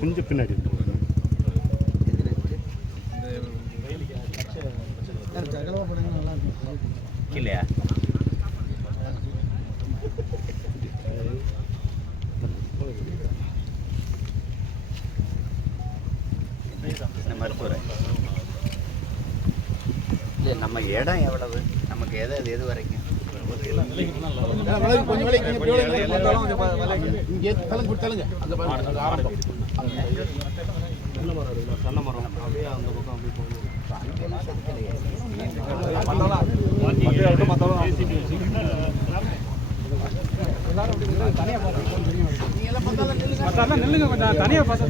கொஞ்சம் பின்னாடி இல்லையா மருத்துவரை இல்லை நம்ம இடம் எவ்வளவு நமக்கு எது வரைக்கும் சன்ன மரம் அப்படியே அந்த பக்கம் அப்படி நெல்லுங்க கொஞ்சம் தனியாக பார்த்தா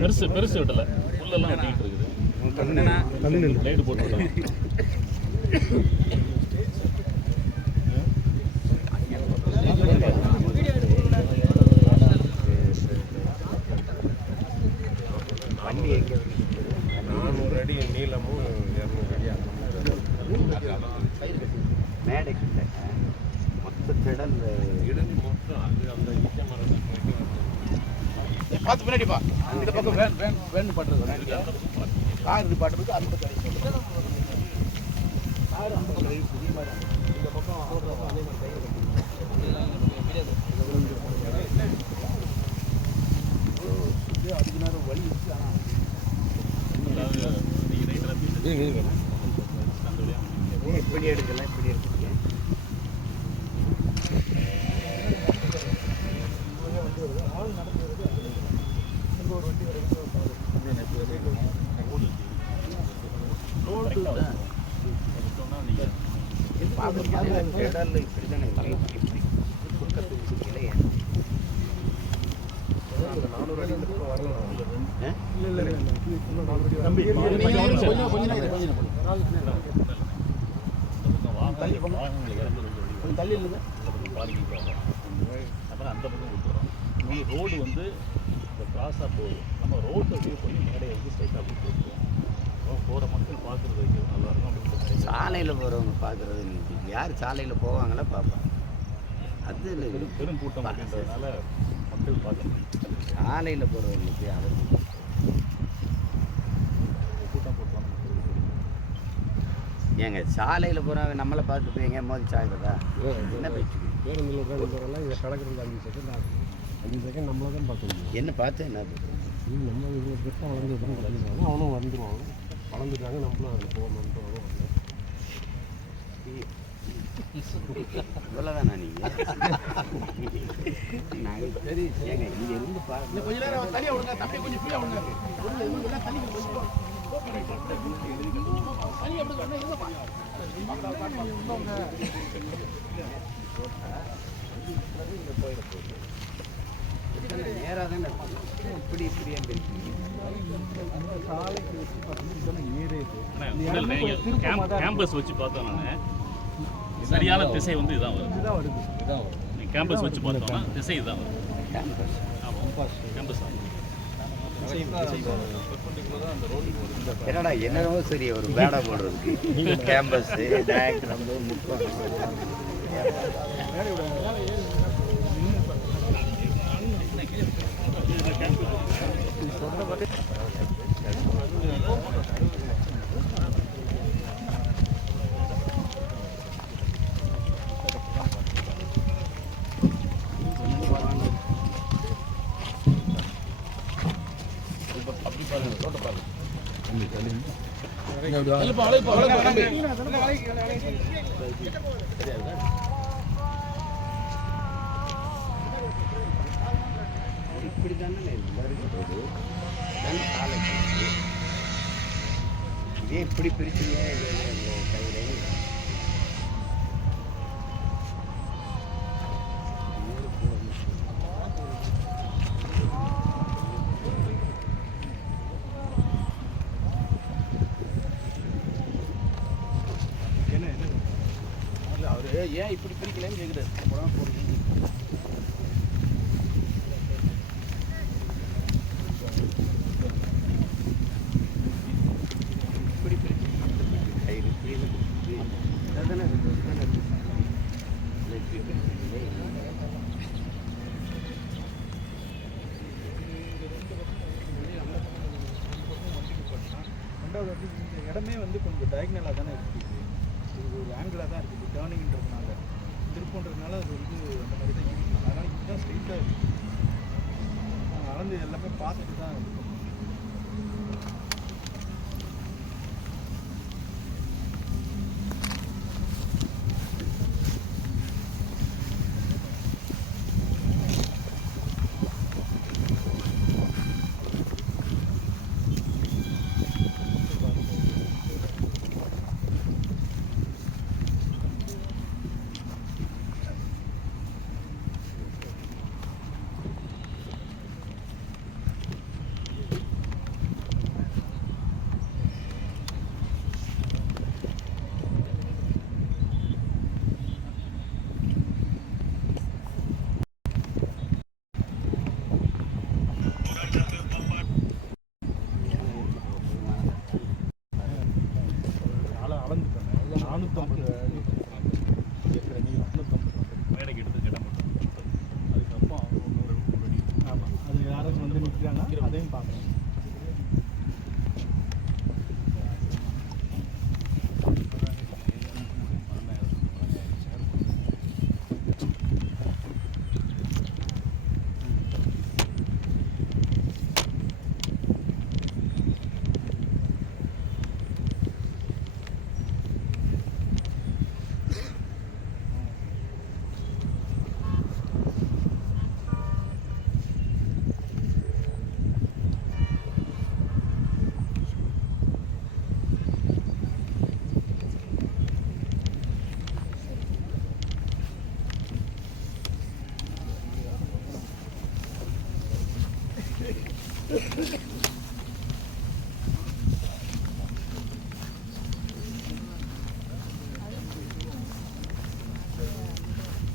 பெருசு பெருசு விடல புல்லெல்லாம் வெட்டிக்கிட்டு இருக்குது லைட்டு போட்டு வண்டி எங்கே 400 அடி நீளமும் 200 அடி மேடை கிட்ட மொத்த திடல் இடது மொத்தம் அது அந்த இச்ச மரம் பார்த்து பின்னாடிப்பா இந்த பக்கம் வேன் பண்ணுறது கார் இது பாட்டுறதுக்கு அந்த கார் அந்த பக்கம் புதிய மாதிரி இந்த பக்கம் அதே மாதிரி அதுக்கு நேரம் வழி இருக்கு ஆனால் இப்படி எடுக்கலாம் இப்படி எடுத்துக்கீங்க ஒரு வண்டி இடல்ல இப்படி தானே இப்படி பக்கத்துக்கு கிளைய 400 அடி இந்த பக்கம் வரலாம் இல்லை தள்ளி இல்லைங்க அப்புறம் அந்த பக்கம் கொடுத்துறோம் ரோடு வந்து இப்போ கிராஸாக போகுது நம்ம ரோட்டை வியூ பண்ணி மேடையை வந்து ஸ்ட்ரைட்டாக அப்படி போட்டுருவோம் போகிற மக்கள் பார்க்குறது வைக்கிறது நல்லாயிருக்கும் அப்படின்னு சாலையில் போகிறவங்க பார்க்குறது யார் சாலையில் போவாங்களா பார்ப்பாங்க அது பெரும் கூட்டம் அப்படின்றதுனால மக்கள் பார்க்கணும் சாலையில் போகிறவங்களுக்கு அவர் கூட்டம் போட்டுவாங்க ஏங்க சாலையில் போகிறவங்க நம்மளை பார்த்து போய் எங்கே மோதி சாகிறதா என்ன பேச்சு பேருந்தில் உட்காந்துலாம் இங்கே கடற்கரையில் 5 செகண்ட் ஆகும் 5 செகண்ட் நம்மளை தான் பார்க்க முடியும் என்ன பார்த்து என்ன நம்ம இவ்வளோ பெருசாக வளர்ந்துருக்கோம் வளர்ந்துருவாங்க அவனும் வந்துடுவான் வளர்ந்துட்டாங்க நம்மளும் அதில் போகணுன்ட்டு அவனும் வந்து இவ்வளோதானா நீங்கள் நாங்கள் சரி ஏங்க இங்கே இருந்து பாருங்க கொஞ்ச நேரம் தனியாக விடுங்க தப்பி கொஞ்சம் ஃப்ரீயாக விடுங்க தனி நேராக தானே இப்படி இப்படியே கேம்பஸ் வச்சு பார்த்தோம் நான் சரியான திசை வந்து இதான் வரும் கேம்பஸ் வச்சு பார்த்தோம்னா திசை இதுதான் வரும் கேம்பஸ் என்னடா என்னவோ சரி ஒரு பேடா போடுறதுக்கு கேம்பஸ் டயக்ராம் முக்கம் இப்படி தானே எல்லாருக்கும் சாலை இதே இப்படி பிரிச்சுங்க கையில் ஏன் இப்படி பிரிக்கலன்னு கேட்குறாரு தானே இருக்குது. ரெண்டாவது வந்து இந்த இடமே வந்து கொஞ்சம் டயக்னலாக தானே இருக்குது. இது ஒரு ஆங்கிளாக தான் இருக்குது. டேர்னிங்ன்றதுனால திருப்பன்றதுனால அது வந்து அந்த மாதிரி தான் இருக்குது. அதனால் இதுதான் ஸ்ட்ரெயிட்டாக இருக்குது. நாங்கள் அளந்து எல்லாமே பார்த்துட்டு தான் இது பண்ணோம். அளந்துட்டேன். 450 ஏக்கர் நீர் 450 மேடைக்கு எடுத்து இடம் மட்டும். அதுக்கப்புறம் இன்னொரு படி. ஆமாம், அது யாரும் வந்து நிற்கிறாங்க அதையும் பார்க்கணும்.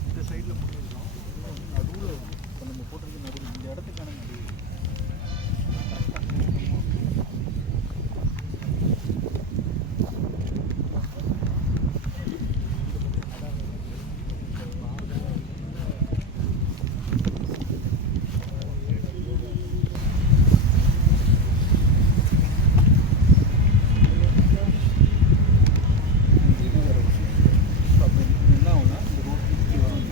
இந்த சைடில் முடிஞ்சிருக்கோம். நடுவில் இப்போ நம்ம போட்டிருக்க நடுவில் இந்த இடத்துக்கான நடுவில் என்ன ஆகும்னா இந்த ரோட் இப்படி வரும்.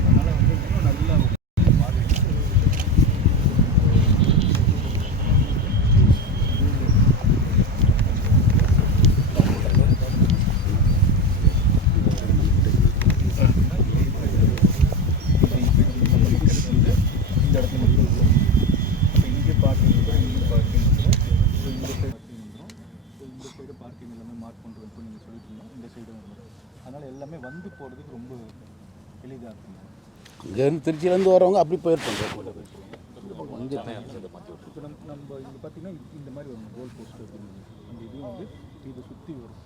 அதனால் வந்து இன்னும் நல்லா இந்த இடத்துல அப்போ இங்கே பார்க்கிங் வந்துடும், இங்கே பார்க்கிங் வந்துடும், ஸோ இந்த சைடு பார்க்கிங் வந்துடும், ஸோ இந்த சைடு பார்க்கிங் எல்லாமே மார்க் பண்ணுறதுக்கு நீங்கள் சொல்லிட்டீங்கன்னா இந்த சைடு வந்துடும். அதனால் எல்லாமே வந்து போகிறதுக்கு ரொம்ப எளிதாக இருக்குங்க. இங்கேருந்து திருச்சியிலேருந்து வரவங்க அப்படி போயிருப்பாங்க. இப்போ நம்ம இங்கே பார்த்தீங்கன்னா இந்த மாதிரி வரும் கோல் போஸ்ட் அப்படின்னு அந்த இதுவும் வந்து இதை சுற்றி வரும்.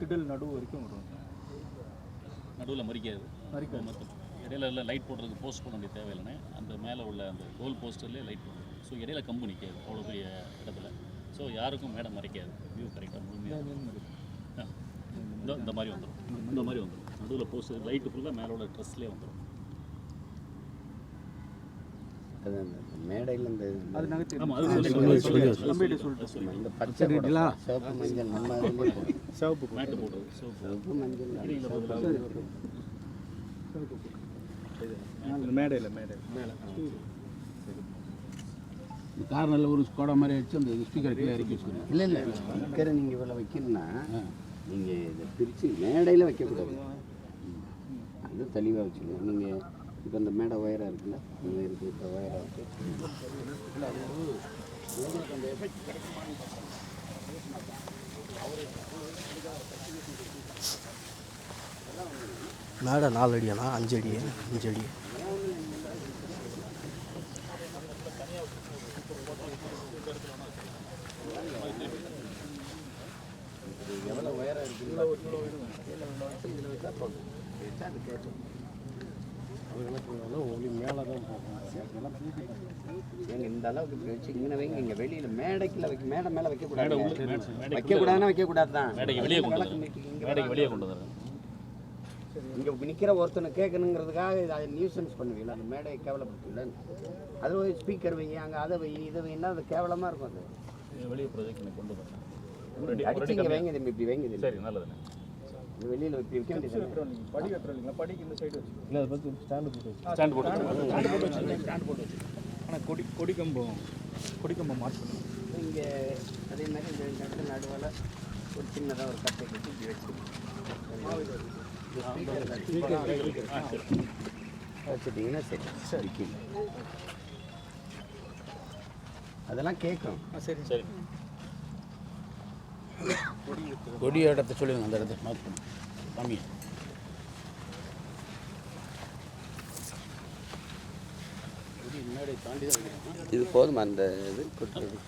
திடல் நடுவு வரைக்கும் வரும். நடுவில் மறிக்காது. மறிக்காது. மொத்தம் இடையில எல்லாம் லைட் போடுறதுக்கு போஸ்ட் பண்ண வேண்டிய தேவையில்லைன்னு அந்த மேலே உள்ள அந்த கோல் போஸ்டர்லேயே லைட் போடுறது. ஸோ இடையில கம்பு நிற்காது அவ்வளோ பெரிய இடத்துல. ஸோ யாருக்கும் மேடம் மறைக்காது. வியூ கரெக்டாக முழுமையாக இந்த மாதிரி வந்துடும். இந்த மாதிரி வந்துடும். நடுவில் போஸ்டர் லைட்டு ஃபுல்லாக மேலோட ட்ரெஸ்லேயே வந்துடும். அது அந்த மேடையில் இந்த அது நகர்த்தி ஆமாம், அது சொல்லிட்டு இந்த பச்சை சிவப்பு மஞ்சள் நம்ம இதுலேயே போடும். சிவப்பு மேட்டு போடுறது. ஸோ சிவப்பு மஞ்சள் மேடையில் மேலே கார்னரில் ஒரு ஸ்கோடா மாதிரி அடிச்சு அந்த ஸ்பீக்கர் கீழே இறக்கி வச்சுக்கணும். இல்லை இல்லை ஸ்பீக்கரை நீங்கள் இவ்வளோ வைக்கணும்னா நீங்கள் இதை பிரித்து மேடையில் வைக்கக்கூடாது. அது தெளிவாக வச்சுக்கணும். நீங்கள் இப்போ இந்த மேடை ஒயராக இருக்குல்ல, இங்கே இருக்குது இப்போ ஒயராக இருக்குது. அந்த எஃபெக்ட் மேடை 4 அடியாண்ணா, 5 அடி 5 அடி. எவ்வளோ ஒயராக இருக்குது இதில் வச்சா அது கேட்கும். அப்புறம் என்ன பண்ணுவாங்கன்னா ஒளி மேலே தான் போகும். எங்க இந்த அளவுக்கு இப்படி வச்சு இங்கே வைங்க, இங்கே வெளியில் மேடைக்குள்ள மேடை மேலே மேடை வைக்கக்கூடாது. உள்ள மேடை வைக்கக்கூடாதுன்னா வைக்கக்கூடாது தான். மேடைக்கு வெளியே கொண்டு வந்துடுறேன். மேடைக்கு வெளியே கொண்டு வந்துடுறேன். இங்கே நிற்கிற ஒருத்தனை கேட்கணுங்கிறதுக்காக அதை நியூசன்ஸ் பண்ணுவீங்களா? அந்த மேடையை கேவலப்படுத்தல. அது ஒரு ஸ்பீக்கர் வை, அங்கே அதை வை, இதை வைன்னா அது கேவலமாக இருக்கும். அது வெளியே ப்ரொஜெக்ட் கொண்டு வந்துடுறேன். அடிச்சு இங்கே வைங்க தம்பி, இப்படி வைங்க தம்பி. சரி, நல்லதுண்ணே. வெளியில் இப்படி வைக்க வேண்டியது. படி வைக்கிறோம் இல்லைங்களா, படிக்கு இந்த சைடு வச்சு இல்லை அதை பற்றி ஸ்டாண்டு போட்டு வச்சு ஸ்டாண்ட் போட்டு ஸ்டாண்ட் போட்டு வச்சு. ஆனால் கொடிக்கம்பம் மாற்றணும். இங்கே அதே மாதிரி இந்த இடத்துல நடுவில் ஒரு சின்னதாக ஒரு கட்டை கட்டி இப்படி வச்சுட்டிங்கன்னா சரி. கீழே அதெல்லாம் கேட்கும். சரி சரி. கொடி இடத்த சொல்லுங்க, அந்த இடத்த மார்க் பண்ணு கம்மி. இது போதுமா அந்த இது கொடுத்தது?